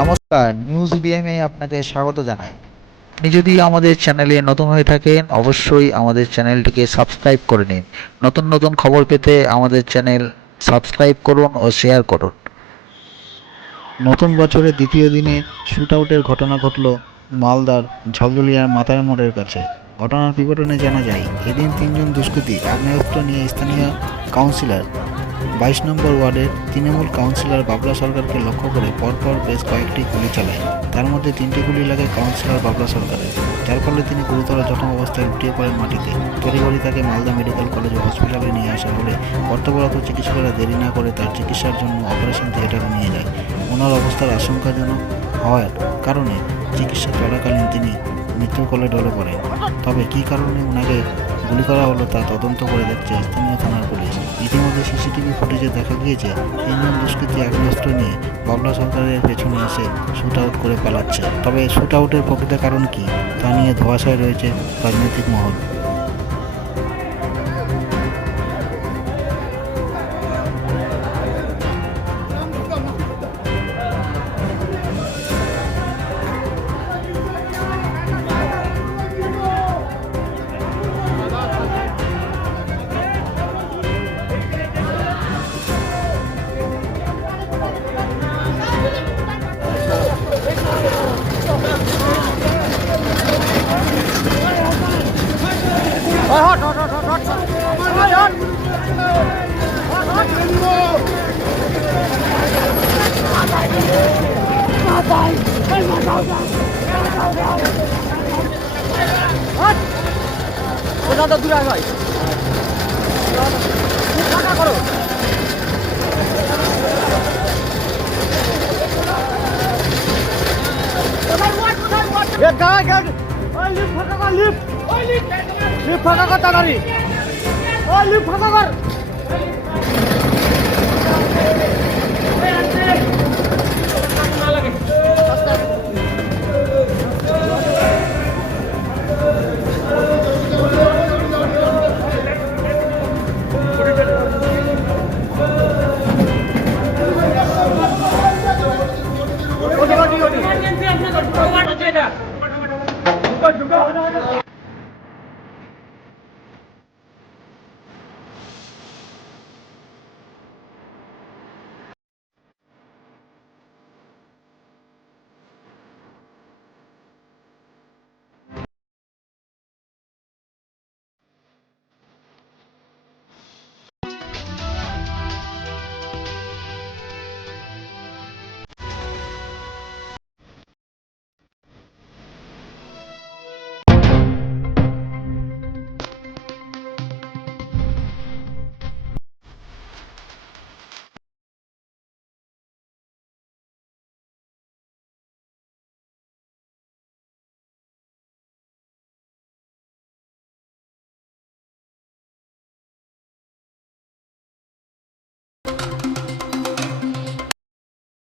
নমস্কার, নিউজ বিএমে আপনাদের স্বাগত জানাই। আপনি যদি আমাদের চ্যানেলে নতুন হয়ে থাকেন, অবশ্যই আমাদের চ্যানেলটিকে সাবস্ক্রাইব করে নিন। নতুন নতুন খবর পেতে আমাদের চ্যানেল সাবস্ক্রাইব করুন ও শেয়ার করুন। নতুন বছরের দ্বিতীয় দিনে শ্যুট আউটের ঘটনা ঘটল মালদার ঝলঝলিয়ার মাতার মোড়ের কাছে। ঘটনার বিবরণে জানা যায়, এদিন তিনজন দুষ্কৃতী আগ্নেয়াস্ত্র নিয়ে স্থানীয় কাউন্সিলর 22 নম্বর ওয়ার্ডের তৃণমূল কাউন্সিলর বাবলা সরকারকে লক্ষ্য করে পরপর বেশ কয়েকটি গুলি চালায়। তার মধ্যে 3টি গুলি লাগে কাউন্সিলর বাবলা সরকারের, যার ফলে তিনি গুরুতর জখম অবস্থায় লুটিয়ে পড়েন মাটিতে। তড়িঘড়ি তাকে মালদা মেডিকেল কলেজ ও হসপিটালে নিয়ে আসা হলে কর্তব্যরত চিকিৎসকেরা দেরি না করে তার চিকিৎসার জন্য অপারেশন থিয়েটারে নিয়ে যায়। ওনার অবস্থার আশঙ্কাজনক হওয়ার কারণে চিকিৎসা চলাকালীন তিনি মৃত্যুর কোলে ঢলে পড়েন। তবে কী কারণে ওনাকে গুলি করা হলো তা তদন্ত করে দেখছে স্থানীয় থানার পুলিশ। ইতিমধ্যে সিসিটিভি ফুটেজে দেখা গিয়েছে তিনজন দুষ্কৃতী আগ্নেয়াস্ত্র নিয়ে বাবলা সরকারের পেছনে এসে শ্যুট আউট করে পালাচ্ছে। তবে শ্যুট আউটের প্রকৃত কারণ কী তা নিয়ে ধোঁয়াশায় রয়েছে রাজনৈতিক মহল। লিফট ফাঁকা কর তাড়াতাড়ি, লিফট ফাঁকা কর।